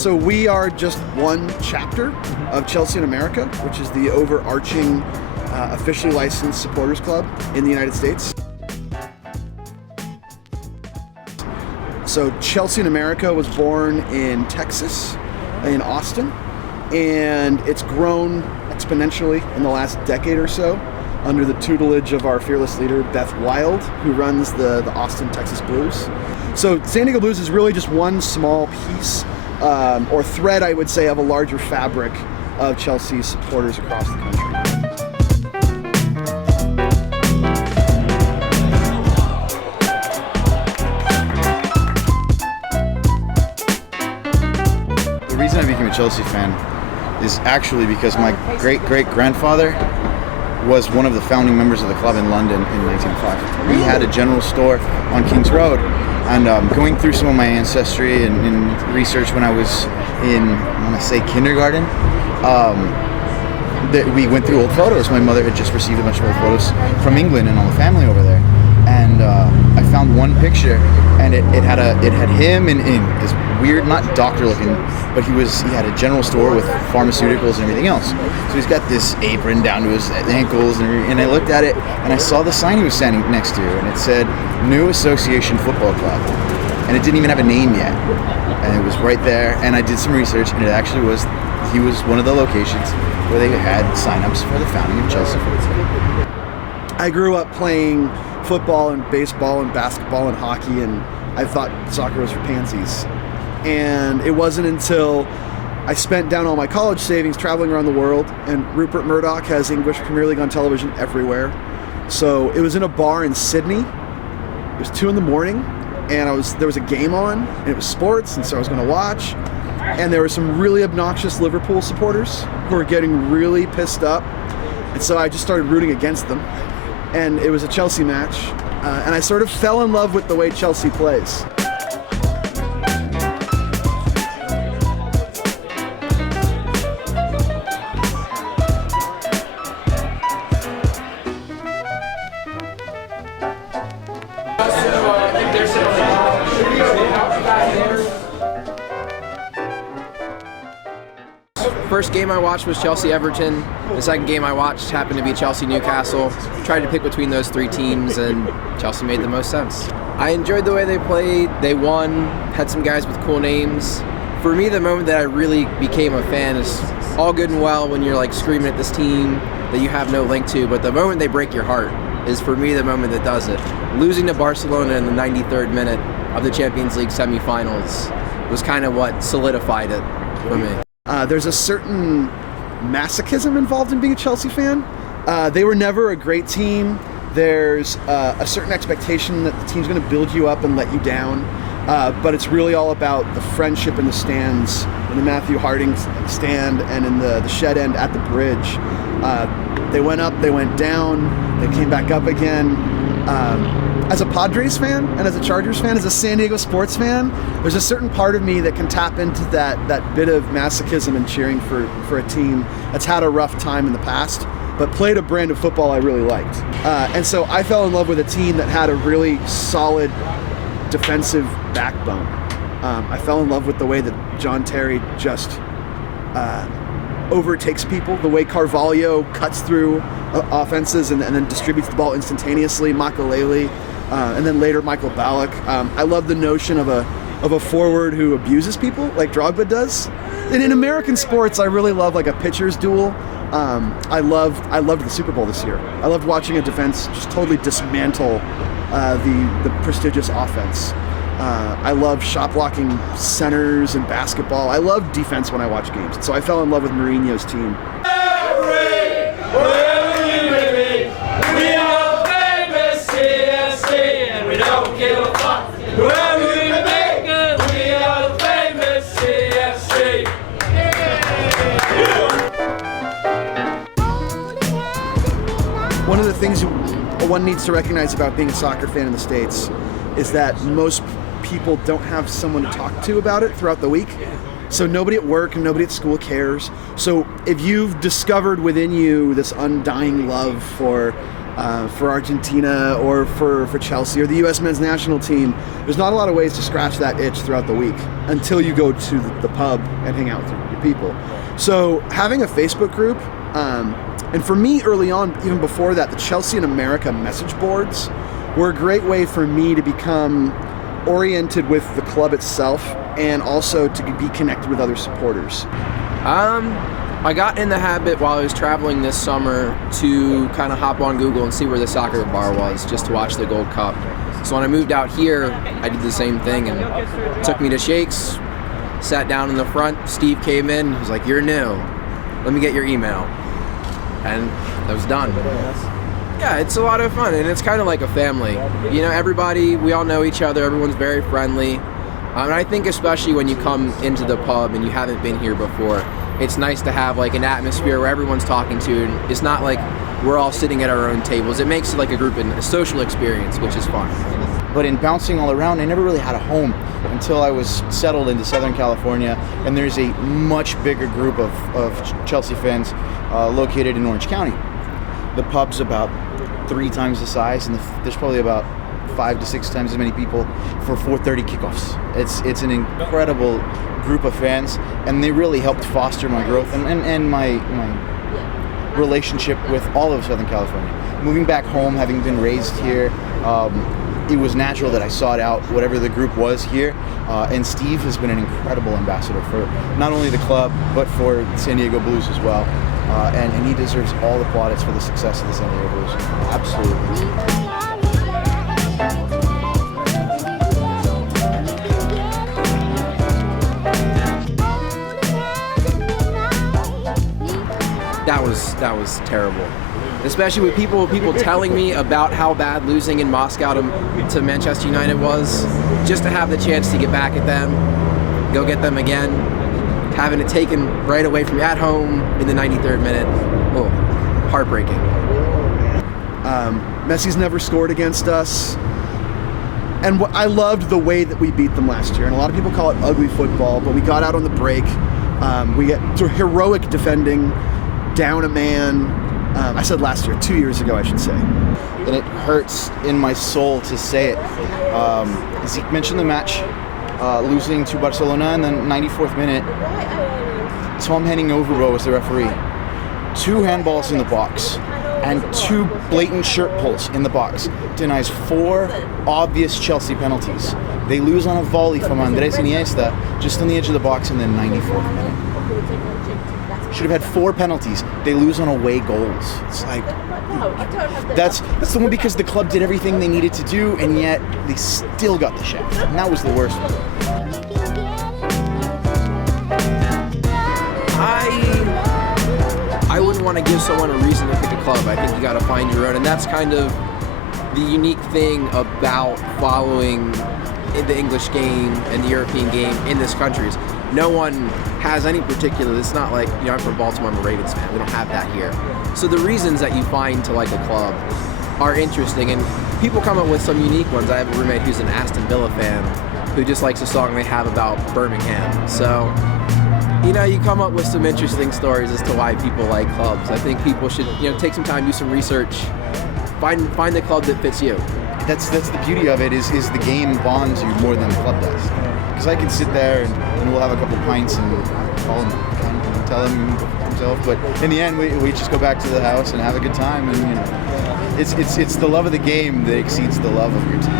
So we are just one chapter of Chelsea in America, which is the overarching officially licensed supporters club in the United States. So Chelsea in America was born in Texas, in Austin, and it's grown exponentially in the last decade or so under the tutelage of our fearless leader, Beth Wild, who runs the Austin, Texas Blues. So San Diego Blues is really just one small piece or thread, I would say, of a larger fabric of Chelsea supporters across the country. The reason I became a Chelsea fan is actually because my great-great-grandfather was one of the founding members of the club in London in 1905. He had a general store on King's Road, and going through some of my ancestry and research when I was in, I want to say, kindergarten, that we went through old photos. My mother had just received a bunch of old photos from England and all the family over there, and I found one picture, and it had him in this weird, not doctor looking, but he had a general store with pharmaceuticals and everything else. So he's got this apron down to his ankles, and I looked at it, and I saw the sign he was standing next to, and it said New Association Football Club, and it didn't even have a name yet, and it was right there. And I did some research, and it actually he was one of the locations where they had signups for the founding of Chelsea Football Club. I grew up playing football and baseball and basketball and hockey, and I thought soccer was for pansies. And it wasn't until I spent down all my college savings traveling around the world, and Rupert Murdoch has English Premier League on television everywhere. So it was in a bar in Sydney. It was 2 a.m, and there was a game on, and it was sports, and so I was going to watch. And there were some really obnoxious Liverpool supporters who were getting really pissed up, and so I just started rooting against them. And it was a Chelsea match, and I sort of fell in love with the way Chelsea plays. First game I watched was Chelsea-Everton. The second game I watched happened to be Chelsea-Newcastle. Tried to pick between those 3 teams, and Chelsea made the most sense. I enjoyed the way they played. They won, had some guys with cool names. For me, the moment that I really became a fan is all good and well when you're like screaming at this team that you have no link to, but the moment they break your heart is, for me, the moment that does it. Losing to Barcelona in the 93rd minute of the Champions League semifinals was kind of what solidified it for me. There's a certain masochism involved in being a Chelsea fan. They were never a great team. There's a certain expectation that the team's going to build you up and let you down. But it's really all about the friendship in the stands, in the Matthew Harding stand, and in the shed end at the bridge. They went up, they went down, they came back up again. As a Padres fan and as a Chargers fan, as a San Diego sports fan, there's a certain part of me that can tap into that bit of masochism and cheering for a team that's had a rough time in the past, but played a brand of football I really liked. And so I fell in love with a team that had a really solid defensive backbone. I fell in love with the way that John Terry just overtakes people, the way Carvalho cuts through offenses and then distributes the ball instantaneously, Makalele, and then later Michael Ballack. I love the notion of a forward who abuses people like Drogba does. And in American sports, I really love like a pitcher's duel. I loved the Super Bowl this year. I loved watching a defense just totally dismantle the prestigious offense. I love shot blocking centers and basketball. I love defense when I watch games. So I fell in love with Mourinho's team. One of the things one needs to recognize about being a soccer fan in the States is that most people don't have someone to talk to about it throughout the week. So nobody at work and nobody at school cares. So if you've discovered within you this undying love for for Argentina or for Chelsea or the U.S. men's national team. There's not a lot of ways to scratch that itch throughout the week until you go to the pub and hang out with your people. So having a Facebook group, and for me early on, even before that, the Chelsea in America message boards were a great way for me to become oriented with the club itself and also to be connected with other supporters. I got in the habit while I was traveling this summer to kind of hop on Google and see where the soccer bar was just to watch the Gold Cup. So when I moved out here, I did the same thing and took me to Shakes, sat down in the front. Steve came in, he was like, "You're new. Let me get your email." And that was done. Yeah, it's a lot of fun, and it's kind of like a family. You know, everybody, we all know each other, everyone's very friendly. And I think especially when you come into the pub and you haven't been here before, it's nice to have like an atmosphere where everyone's talking to, and it's not like we're all sitting at our own tables. It makes it like a group and a social experience, which is fun. But in bouncing all around, I never really had a home until I was settled into Southern California, and there's a much bigger group of Chelsea fans located in Orange County. The pub's about 3 times the size, and there's probably about 5 to 6 times as many people for 4:30 kickoffs. It's an incredible group of fans, and they really helped foster my growth and my relationship with all of Southern California. Moving back home, having been raised here, it was natural that I sought out whatever the group was here, and Steve has been an incredible ambassador for not only the club, but for San Diego Blues as well, and he deserves all the plaudits for the success of the San Diego Blues. Absolutely. That was terrible. Especially with people telling me about how bad losing in Moscow to Manchester United was, just to have the chance to get back at them, go get them again, having it taken right away from you at home in the 93rd minute. Oh, heartbreaking. Messi's never scored against us. And I loved the way that we beat them last year. And a lot of people call it ugly football, but we got out on the break. We get heroic defending, down a man. I said last year, 2 years ago, I should say. And it hurts in my soul to say it. Zeke mentioned the match, losing to Barcelona in the 94th minute. Tom Henning Overbo was the referee. 2 handballs in the box and 2 blatant shirt pulls in the box. Denies 4 obvious Chelsea penalties. They lose on a volley from Andres Iniesta just on the edge of the box in the 94th minute. Should have had 4 penalties. They lose on away goals. It's like, that's the one because the club did everything they needed to do, and yet they still got the shaft. And that was the worst one. I wouldn't want to give someone a reason to pick a club. I think you got to find your own, and that's kind of the unique thing about following the English game and the European game in this country is no one has any particular, it's not like, you know, I'm from Baltimore, I'm a Ravens fan. We don't have that here. So the reasons that you find to like a club are interesting, and people come up with some unique ones. I have a roommate who's an Aston Villa fan who just likes a song they have about Birmingham. So, you know, you come up with some interesting stories as to why people like clubs. I think people should, you know, take some time, do some research, find the club that fits you. That's the beauty of it is the game bonds you more than the club does. Because I can sit there and we'll have a couple pints and call him and tell him himself, but in the end we just go back to the house and have a good time, and you know, it's the love of the game that exceeds the love of your team.